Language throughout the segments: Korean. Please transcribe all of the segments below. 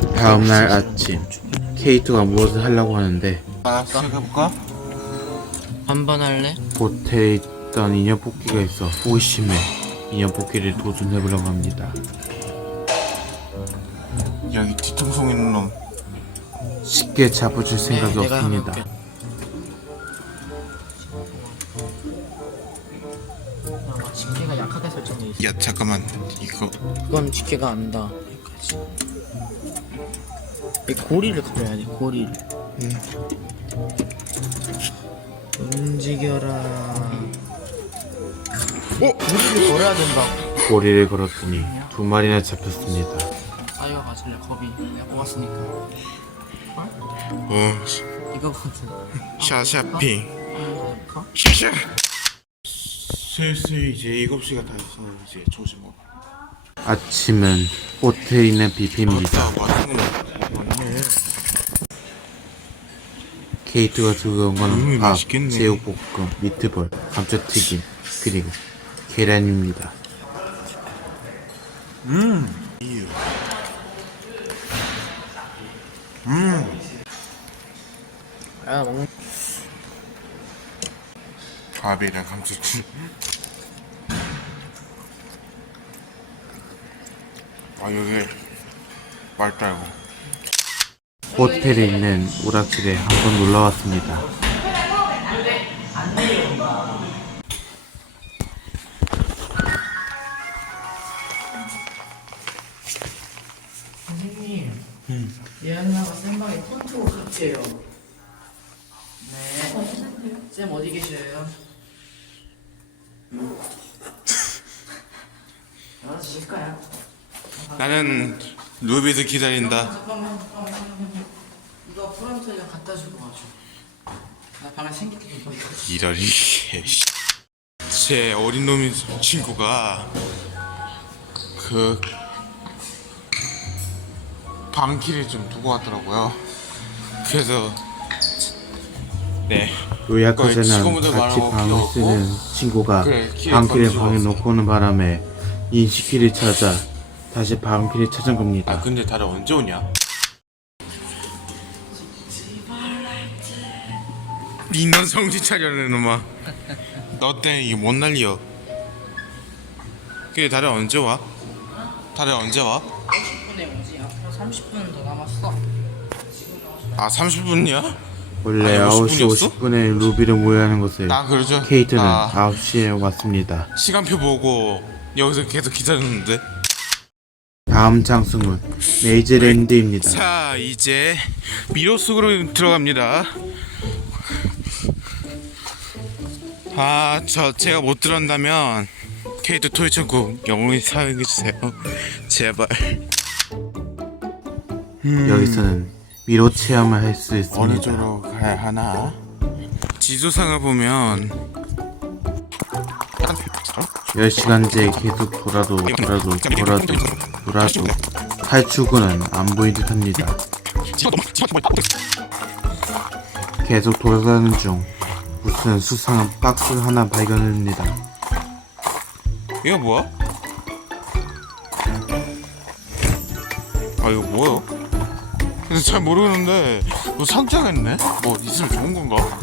다음날 아침 케이트가 무엇을 하려고 하는데 알았어 해볼까? 한번 할래? 보트에 있던 인형 뽑기가 있어 호기심에 인형 뽑기를 도전해보려고 합니다 여기 뒤통수 있는 놈 쉽게 잡아줄 생각이 네, 내가 없습니다 해볼게. 아, 집게가 약하게 설정돼 있어. 야 잠깐만 이거 그건 집게가 안다. 여기까지. 이 고리를 그려야 돼. 고리를. 움직여라. 어? 고리를 걸어야 된다. 고리를 걸었더니 두 마리나 잡혔습니다 아이가 가질래 겁이. 내가 뽑았으니까. 어 이거거든. 샤샤핑 한번 해볼까? 샤샤 슬슬 이제 7시가 다 돼서 이제 조심하고 아침은 보트에 있는 비피입니다 아 맛있는 거 맞네 케이트가 들고 온 거는 음, 밥, 맛있겠네. 제육볶음, 미트볼, 감자튀김 그리고 계란입니다 이유 야, 먹는. 밥이랑 감자튀김 아 여기 맛있다 이거 호텔에 있는 오락실에 한번 놀러 왔습니다 선생님. 예언나가 쌤방에 폰트로 갈게요. 네. 쌤 어디 계셔요? 알아서 쉴 거야. 나는 루비드 기다린다 잠깐만, 잠깐만. 이거 프론트 좀 갖다 주고 와줘. 나 방에 생기게 좀 보여줘. 이러리 제 어린 놈인 친구가 그 방키를 좀 두고 왔더라고요 그래서 네 요약하자는 직원분들 같이 방을 쓰는 친구가 그래, 던지고 방에. 놓고 오는 바람에 인식키를 찾아 다시 방키를 찾은 겁니다 아 근데 다들 언제 오냐? 인간 성지 차려는 놈아 너 때문에 이게 못 날려 근데 다들 언제 와? 다들 언제 와? 30분에 오지. 앞으로 30분 더 남았어. 아 30분이야? 원래 아니, 9시 50분이었어? 50분에 루비를 모여하는 곳에 아 그러죠 케이트는 아, 9시에 왔습니다 시간표 보고 여기서 계속 기다렸는데 다음 장소는 메이즈랜드입니다 자 이제 미로 속으로 들어갑니다 아 저 제가 못 들었다면 케이트 토이 천국 영원히 사용해 주세요. 제발. 여기서는 미로 체험을 할수 있습니다. 어느 쪽으로 가야 하나? 지도상을 보면 10시간째 계속 돌아도 돌아도 돌아도 돌아도 탈출구는 안 보인 듯 합니다. 계속 돌아가는 중 무슨 수상한 박스 하나 발견합니다 이거 뭐야? 아 이거 뭐야? 근데 잘 모르겠는데 뭐 있네? 뭐 있으면 좋은 건가?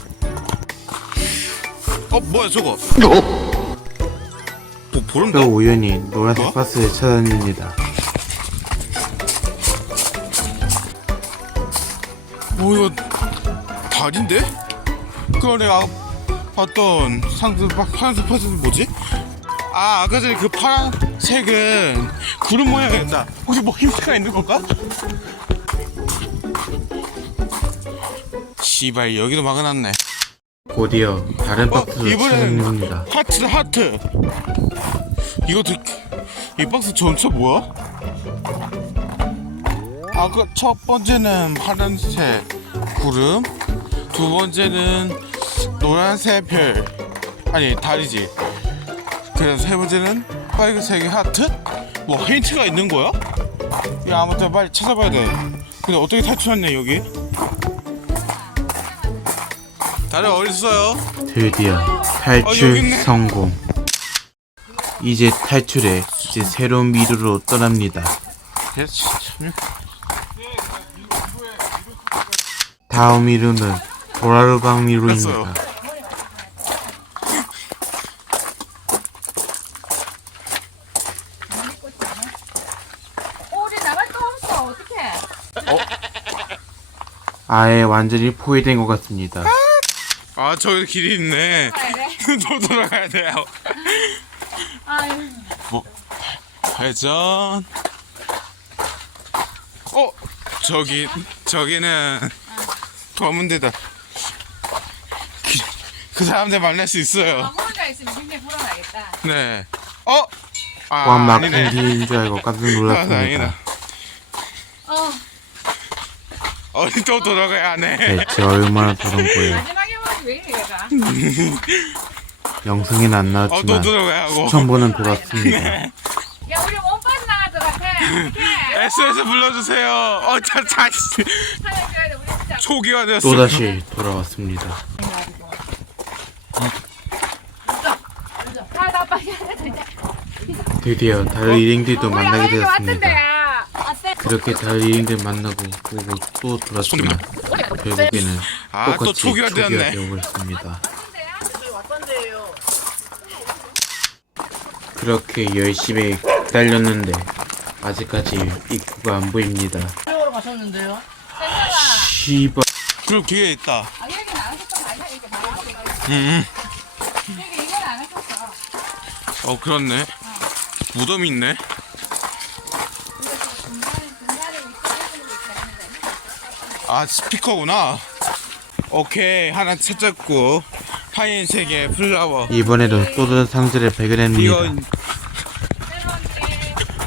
어 뭐야 저거? 뭐 보는데? 또 우연히 노란색 뭐? 박스를 찾아냅니다 뭐 이거 달인데? 그거 내가 봤던 상자 파란색 파란색 뭐지? 아 아까 전에 그 파란색은 구름 모양이었다 혹시 뭐 힌트가 있는 건가? 씨발 여기도 막아놨네 곧이어 다른 어 박스를 이번엔 찾아냅니다 하트다 하트 이것도 이 박스 전체 뭐야? 아까 첫 번째는 파란색 구름 두 번째는 노란색 별 아니 달이지 그래서 세 번째는 빨간색의 하트? 뭐 힌트가 있는 거야? 야 아무튼 빨리 찾아봐야 돼 근데 어떻게 탈출했냐 여기? 다들 어디 있어요? 드디어 어, 탈출 있네. 성공 이제 탈출해 이제 새로운 미로로 떠납니다. 다음 미루는 도라르방 미루입니다. 됐어요. 어, 우리 나갈 거 없어. 어떡해? 아예 완전히 포위된 것 같습니다. 아 저기 길이 있네. 또 돌아가야 돼요. 아유. 회전. 어 저기 저기는 검은 데다. 그, 그 사람들 만날 수 있어요. 아무나 있으면 굉장히 불안하겠다. 네. 어? 아꽉 아니네. 막힌 길인 줄 알고 깜짝 아, 놀랐습니다. 다행이다. 어, 어디 또 돌아가야 하네. 대체 얼마나 돌은 거예요. 마지막에 보면 왜 이래, 얘가? 영상에는 안 어 또 나왔지만 돌아가야 하고. 수천 번은 돌았습니다. 야, 우리 몸 빠져나갈 것 같아. 어떡해? SOS 불러주세요. 어차 돼, 우리 진짜. 초기화 되었어. 또다시 돌아왔습니다. 다, 다 빨리 해야 돼, 이제. 드디어 달리링들도 우리 만나게 왔던데. 되었습니다. 어때? 그렇게 달리링들 만나고 보고 또 돌았지만 결국에는 아, 또 똑같이 초기화 초기화 되었네. 되어버렸습니다. 그렇게 열심히 기다렸는데 아직까지 입구가 안 보입니다. 가셨는데요? 시바 그럼 기회 있다. 이렇게. 음. 했었어. 어 그렇네. 무덤이 있네. 중간에, 중간에 있어야 되는 아 스피커구나. 오케이 하나 찾았고 하얀색의 플라워. 이번에도 또 다른 상자를 발견합니다. 이건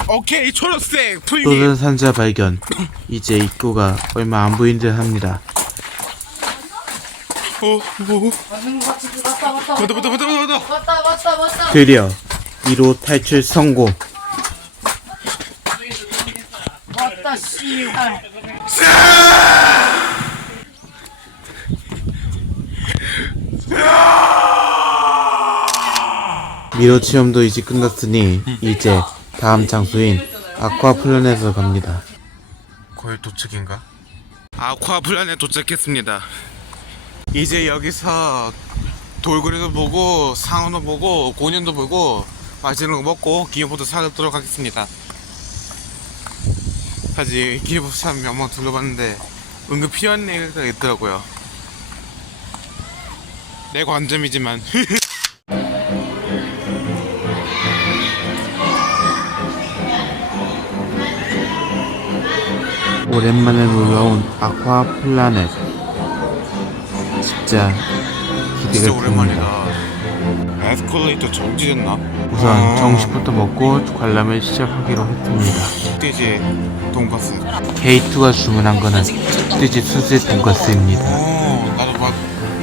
오케이 초록색 또 풀리. 다른 상자 발견. 이제 입구가 얼마 안 보이는 듯 합니다. 오, 오, 맞는 것 같지? 맞다, 맞다, 보다 보다 보다. 맞다, 맞다, 맞다. 드디어 1호 탈출 성공. 맞다, 씨발. 미로 체험도 이제 끝났으니 이제 다음 장소인 아쿠아플랜에서 갑니다. 거의 도착인가? 아쿠아 플란에 도착했습니다. 이제 여기서 돌고래도 보고 상어도 보고 고년도 보고 맛있는 거 먹고 기어포도 사도록 하겠습니다. 사실 기어포 참 한번 둘러봤는데 은근 필요한 얘기가 있더라고요. 내 관점이지만 오랜만에 놀러온 아쿠아 플라넷. 진짜 기대가 진짜 됩니다. 오랜만이다. 에스컬레이터 정지됐나? 우선 아, 정식부터 먹고 관람을 시작하기로 했습니다. 돼지 돈가스. K2가 주문한 거는 뜨지 수제 돈가스입니다. 어, 나도 막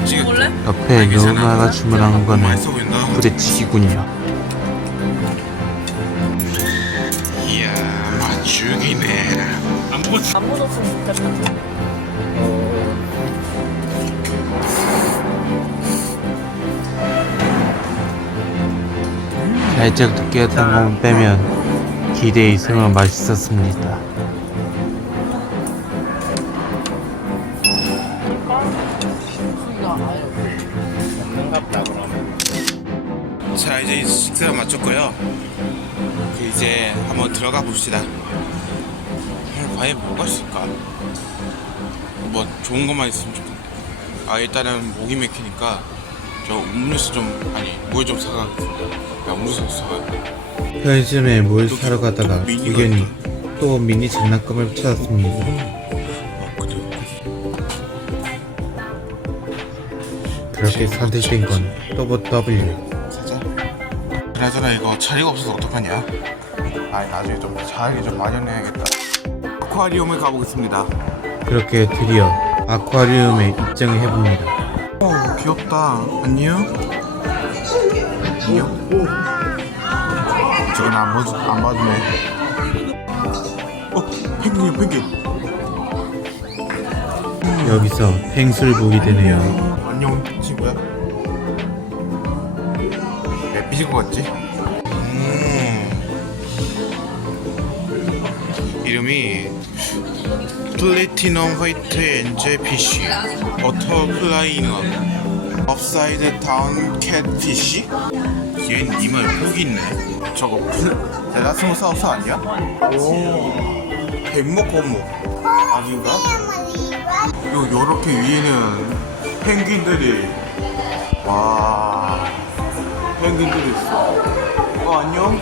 지금 옆에 누나가 주문한 거는. 부대찌개군요. 이야, 맛 죽이네. 안 먹었지? 안 묻었으면 좋겠다. 살짝 느끼했던 것만 빼면 기대 이상으로 맛있었습니다. 자, 이제 식사 마쳤고요. 그 이제 한번 들어가 봅시다. 과연 뭐가 있을까? 뭐 좋은 것만 있으면 좋겠네. 아 일단은 목이 맥히니까 저 음료수 좀 아니 물 좀 사가겠습니다. 야 음료수 사가. 편의점에 물 사러 가다가 우연히 또 미니 장난감을 찾았습니다. 어 그래. 그렇게 선택된 건 WW. 사자. 그나저나 이거 자리가 없어서 어떡하냐? 아니 나중에 좀 자리 좀 마련해야겠다. 아쿠아리움을 가보겠습니다. 그렇게 드디어 아쿠아리움에 입장을 해봅니다. 어 귀엽다. 안녕. 안녕. 저건 안 봐주 안 봐주네. 어 펭귄이야 펭귄. 여기서 펭수를 보게 되네요. 안녕 친구야. 왜 삐질 것 같지? 음. 이름이 플래티넘 화이트 엔젤 피쉬 버터 플라이너 업사이드 다운 캣 피쉬 얘는 이마에 푹이 있네 저거 플 데라스모 사우스 아니야? 오 백목 거목 아닌가? 요 요렇게 위에는 펭귄들이 와 펭귄들이 있어 어 안녕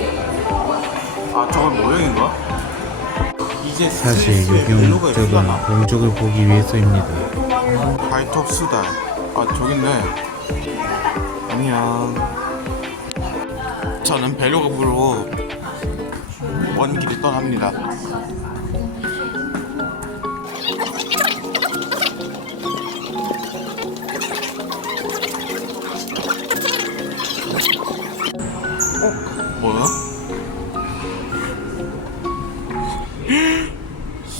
아 저건 모형인가? 사실 멜로가 목적은. 동족을 보기 위해서입니다. 바이톱 수달 아 저기 있네. 안녕. 저는 벨로그으로 먼 길을 떠납니다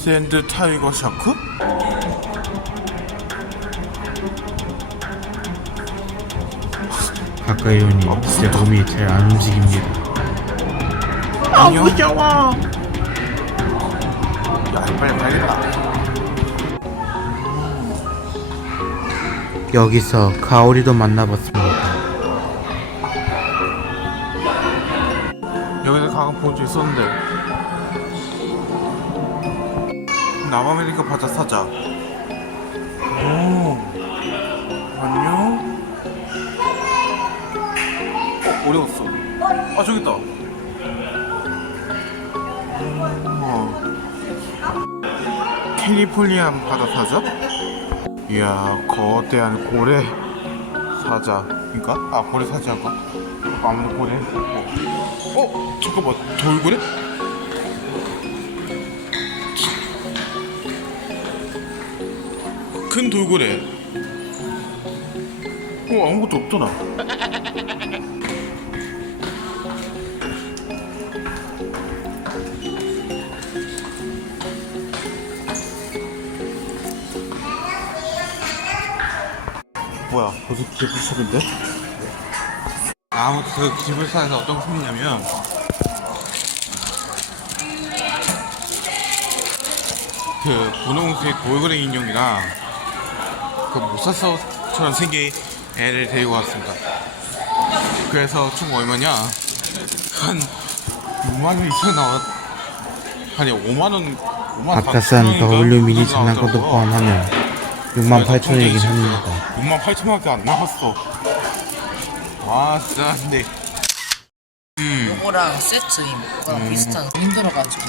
샌드 타이거 샤크? 가까이 오니 제 몸이 잘 안 움직입니다. 아 무서워 야 빨리 빨리다 여기서 가오리도 만나봤습니다. 여기서 가끔 본적 있었는데 남아메리카 바자 사자 오 안녕 어 어려웠어 아 저기 있다 어. 캘리포니안 바다 사자 이야 거대한 고래 사자인가? 아 고래 사자인가? 아무도 고래 어? 어? 잠깐만 돌고래? 큰 돌고래 어 아무것도 없잖아 뭐야 벌써 기부샵인데? 아무튼 그 기부사에서 어떤 거 샀냐면 그 분홍색 돌고래 인형이랑 그 모사서처럼 생긴 애를 데리고 왔습니다. 그래서 총 얼마냐? 한 6만 원 이상 나왔. 아니 5만 원. 5만 아타산 W 미니 장난감도 포함하면 6만 8천 원이긴 합니다. 6만 8천 원밖에 안 나왔어. 와 진짜 근데 요거랑 세트임. 그거랑 비슷한 힘들어가지고.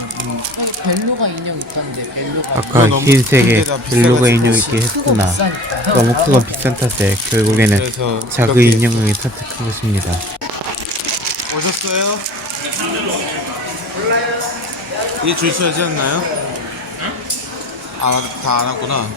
벨로가 인형 있던데 벨로가. 아까 너무 흰색에 큰데다 벨로가 비싸가지고 인형 있게 크고 했으나 비싸니까. 너무 크고 비싼 탓에 결국에는 그래서 작은 인형을 선택한 것입니다. 오셨어요? 이제 줄 서야지 않나요? 아, 다안 왔구나.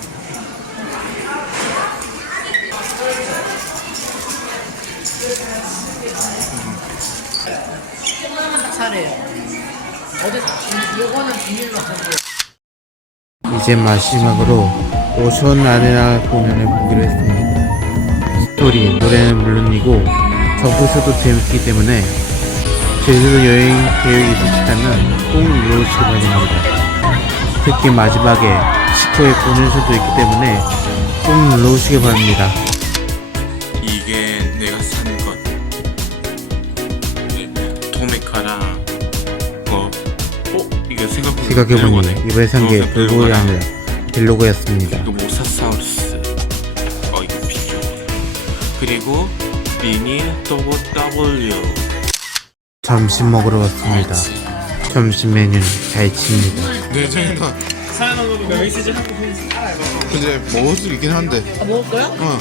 이제 마지막으로 오션 아레나 공연을 보기로 했습니다. 스토리, 노래는 물론이고 전부서도 재밌기 때문에 제주도 여행 계획이 있으시다면 꼭 눌러주시기 바랍니다. 특히 마지막에 시코의 공연쇼도 있기 때문에 꼭 눌러주시기 바랍니다. 생각해보니 벨로거네. 이번에 산게 어, 돌고래 벨로거다. 아니라 벨로고였습니다. 이거 모사사우루스. 어, 이거 비교. 그리고 미니 또고 W. 점심 먹으러 왔습니다. 점심 메뉴는 갈치입니다. 네, 저희가 근데 먹을 수 있긴 한데. 아, 먹을 거야? 어.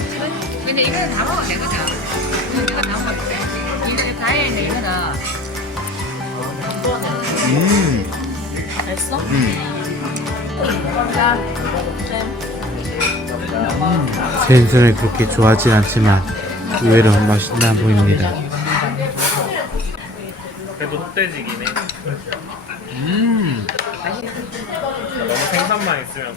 근데 이거는 다 먹어도 되거든. 이거 다 먹어도 돼. 이거 있는 이거는 음. 됐어? 생선을 그렇게 좋아하진 않지만 의외로 맛있나 보입니다. 그래도 흑돼지긴 해. 음. 너무 생선만 있으면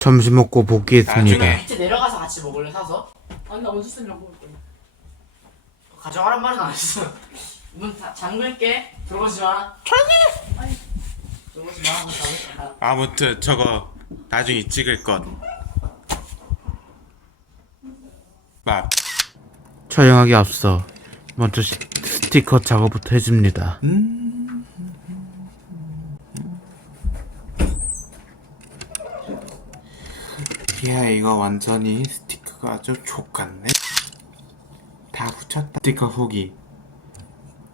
점심 먹고 복귀했습니다. 나중에. 밑에 내려가서 같이 먹을래 사서? 아니 나 원수 쌤이랑 먹을 거야. 가져가란 말은 안 했어. 문 다, 잠글게. 들어오지 마. 아무튼 저거 나중에 찍을 것. 막 촬영하기 앞서 먼저 시- 스티커 작업부터 해줍니다. 야 이거 완전히 스티커가 아주 족같네. 다 붙였다. 스티커 후기.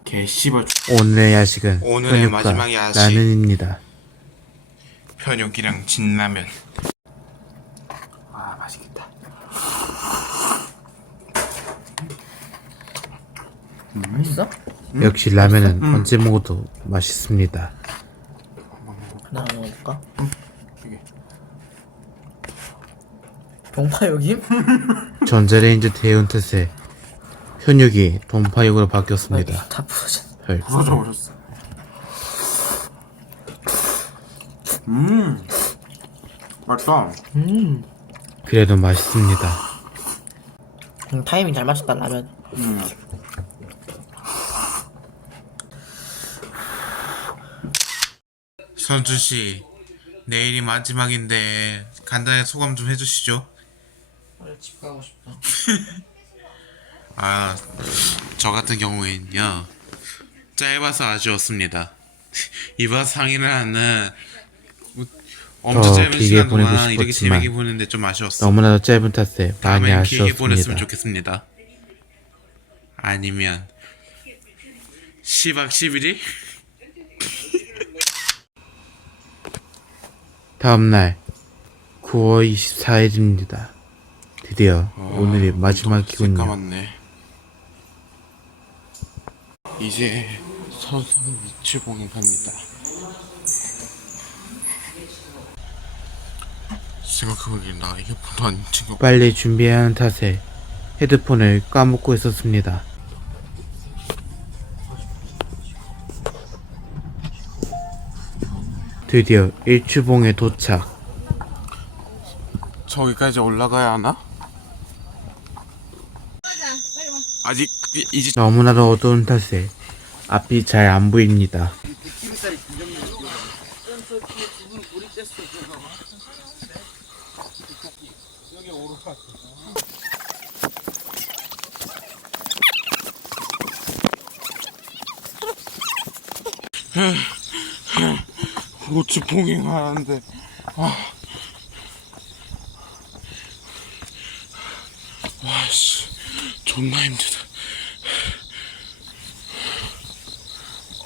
개씨발 오늘의 야식은 오늘의 현육과 마지막 야식. 라면입니다. 편육이랑 진라면. 아 맛있겠다. 맛있어? 역시 라면은 언제 먹어도 맛있습니다. 하나 먹어볼까? 동파육임? 전자레인지 데운 탓에 현육이 돈파육으로 바뀌었습니다. 다 부러져. 헐. 부서져 버렸어. 음 맛있다. 음. 그래도 맛있습니다. 음, 타이밍 잘 맞췄다 라면. 선준 씨 내일이 마지막인데 간단히 소감 좀 해주시죠. 집 가고 싶다. 아, 저 같은 경우에는요, 짧아서 아쉬웠습니다. 이번 상의를 하는 엄청 더 짧은 길게 시간 보내고 동안 이렇게 싶었지만 재밌게 보는데 좀 아쉬웠어. 너무나도 짧은 탓에 많이 다음엔 길게 보냈으면 아쉬웠습니다. 좋겠습니다. 아니면 10박 11일? 다음날 9월 24일입니다. 드디어 오늘이 마지막이군요. 까맣네. 이제 서서 위치봉에 갑니다. 생각해보니 나 이어폰도 안 챙겨. 빨리 준비해야 하는 탓에 헤드폰을 까먹고 있었습니다. 드디어 일주봉에 도착. 저기까지 올라가야 하나? 아직 이- 이제 너무나도 어두운 탓에 앞이 잘 안 보입니다. 고추 봉행하는데 아. 와씨 존나 힘들다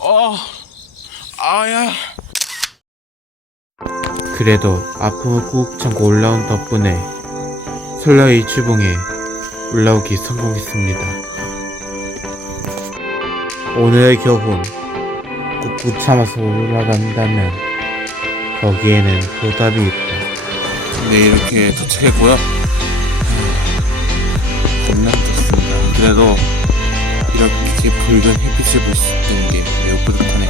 어 아야 그래도 아픔을 꾹 참고 올라온 덕분에 설날 일주봉에 올라오기 성공했습니다. 오늘의 교훈 꾹꾹 참아서 올라간다면 거기에는 보답이 있다. 네 이렇게 도착했고요 그래도 이렇게 붉은 햇빛을 볼 수 있다는 게 매우 뿌듯하네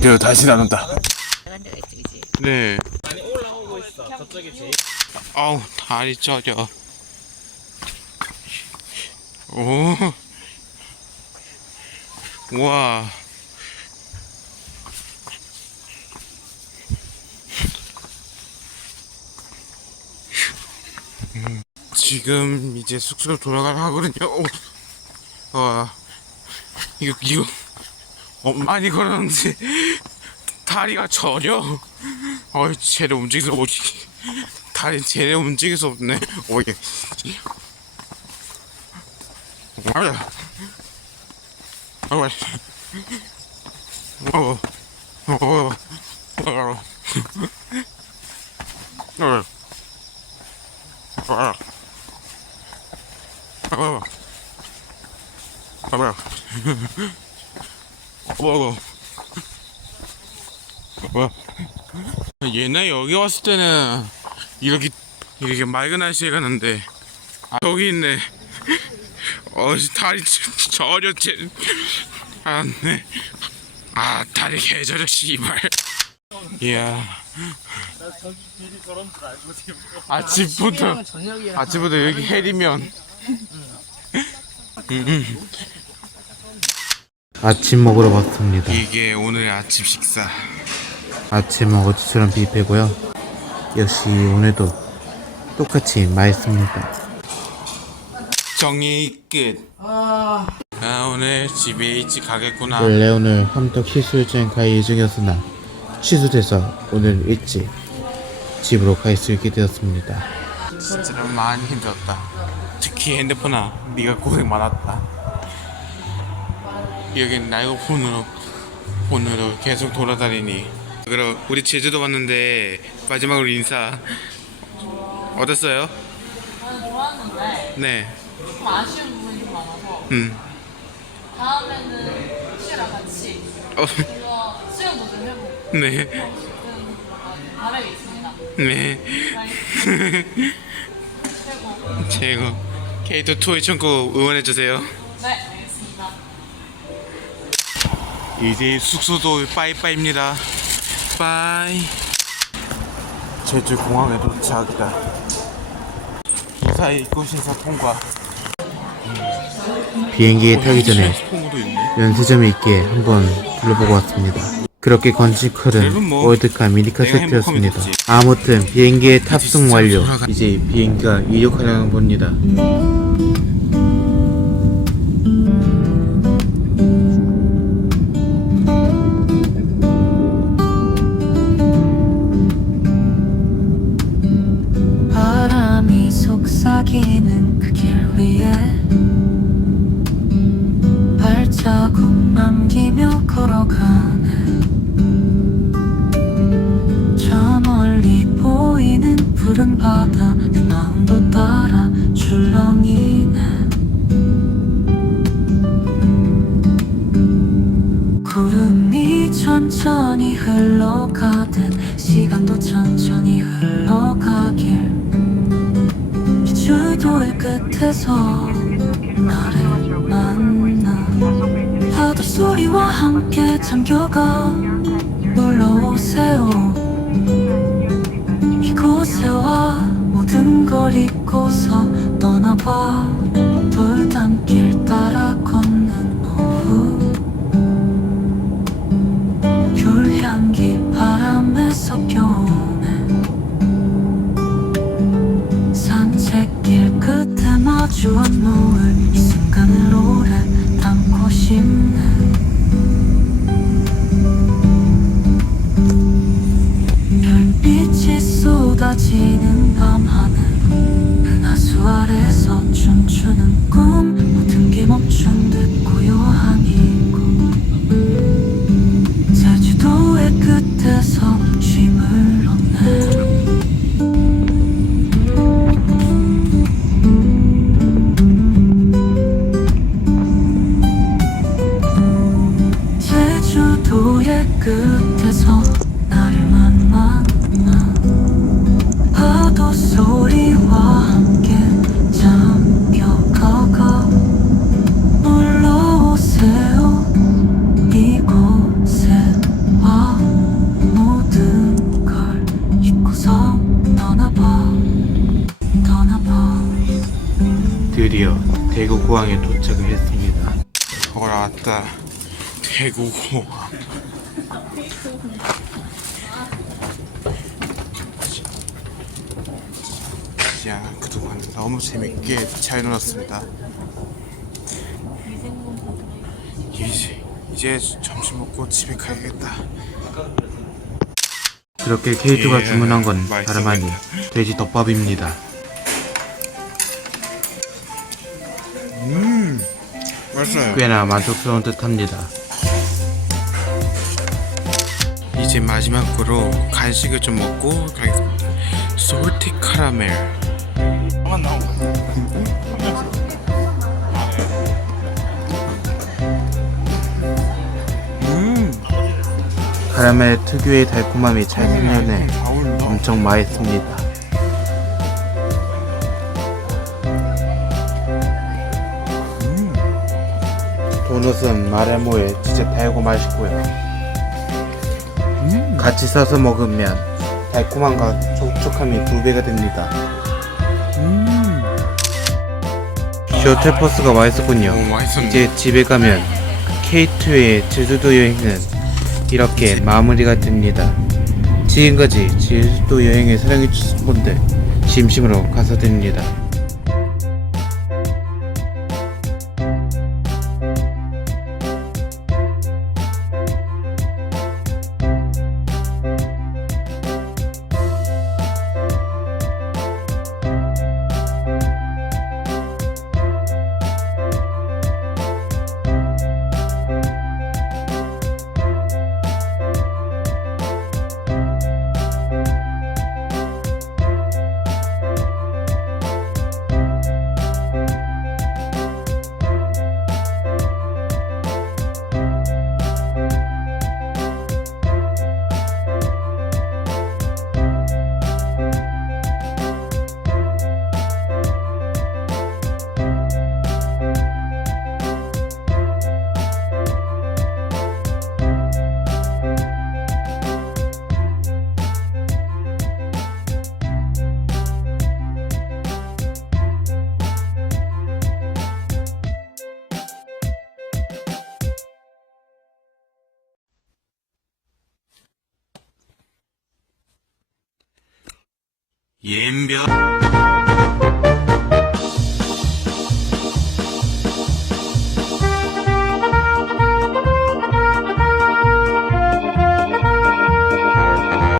그리고 다시 나눈다? 네. 아우 다리 쪄져. 오. 우와 음, 지금 이제 숙소로 돌아가려 하거든요 오. 와 이거 이거 어, 많이 걸었는데 다리가 저려 어이 쟤를 움직일 수 없지 다리 쟤를 움직일 수 없네 오예 아야 아야 어, 어, 어, 어, 어, 어, 어, 아야, 어, 어, 옛날 여기 왔을 때는 이렇게 이렇게 맑은 날씨에 갔는데 아, 여기 있네. 어 다리 제 안네. 아 다리 개저려 씨발. 이야. 아침부터 저녁이야. 아침부터 여기 해리면. 음, 음. 아침 먹으러 왔습니다. 이게 오늘의 아침 식사. 아침은 어제처럼 뷔페고요. 역시 오늘도 똑같이 맛있습니다. 정리 끝. 아아 오늘 집에 일찍 가겠구나. 원래 오늘 함덕 시술증 가 예정이었으나 취소돼서 오늘 일찍 집으로 갈 수 있게 되었습니다. 진짜 많이 힘들었다. 특히 핸드폰아, 네가 고생 많았다. 여긴 나이가 폰으로 폰으로 계속 돌아다니니. 그럼 우리 제주도 왔는데 마지막으로 인사. 어땠어요? 좋았는데 네. 좀 아쉬운 부분이 좀 많아서 음. 다음에는 씨랑 같이 어. 그래서 수영도 좀 해보고 네. 좀 바람이 있습니다. 네. 최고. 최고. K2 토이 청구 응원해 주세요. 네, 알겠습니다. 이제 숙소도 빠이빠이입니다. 빠이. 제주 공항에 도착이다. 기사 입구 심사 통과. 비행기에 타기 전에 있네. 면세점이 있기에 한번 둘러보고 왔습니다. 그렇게 건축클은 그래도 뭐 월드카 미니카 세트였습니다. 아무튼 비행기에 탑승 완료. 이제 비행기가 이륙하려는 겁니다. 바람이 속삭이는 그 길 위에 발자국 남기며 걸어가 푸른 바다 그 마음도 따라 출렁이네. 구름이 천천히 흘러가듯 시간도 천천히 흘러가길. 비주도의 끝에서 나를 만나. 파도 소리와 함께 잠겨가. 놀러오세요 이곳에 와 모든 걸 잊고서 떠나봐 잘 놀았습니다. 이제 이제 점심 먹고 집에 가야겠다. 그렇게 K2가 예, 주문한 건 다름 아닌. 돼지 덮밥입니다. 맛있어요. 꽤나 만족스러운 듯합니다. 이제 마지막으로 간식을 좀 먹고 가겠습니다. 솔티 카라멜. 카라멜 특유의 달콤함이 잘 살려내 엄청 맛있습니다. 도넛은 마레모에 진짜 달고 맛있고요. 같이 싸서 먹으면 달콤함과 촉촉함이 두 배가 됩니다. 셔틀버스가 맛있었군요. 오, 맛있었네. 이제 집에 가면 K2의 제주도 여행은 이렇게 마무리가 됩니다. 지금까지 제주도 여행에 사랑해주신 분들 진심으로 감사드립니다. 音标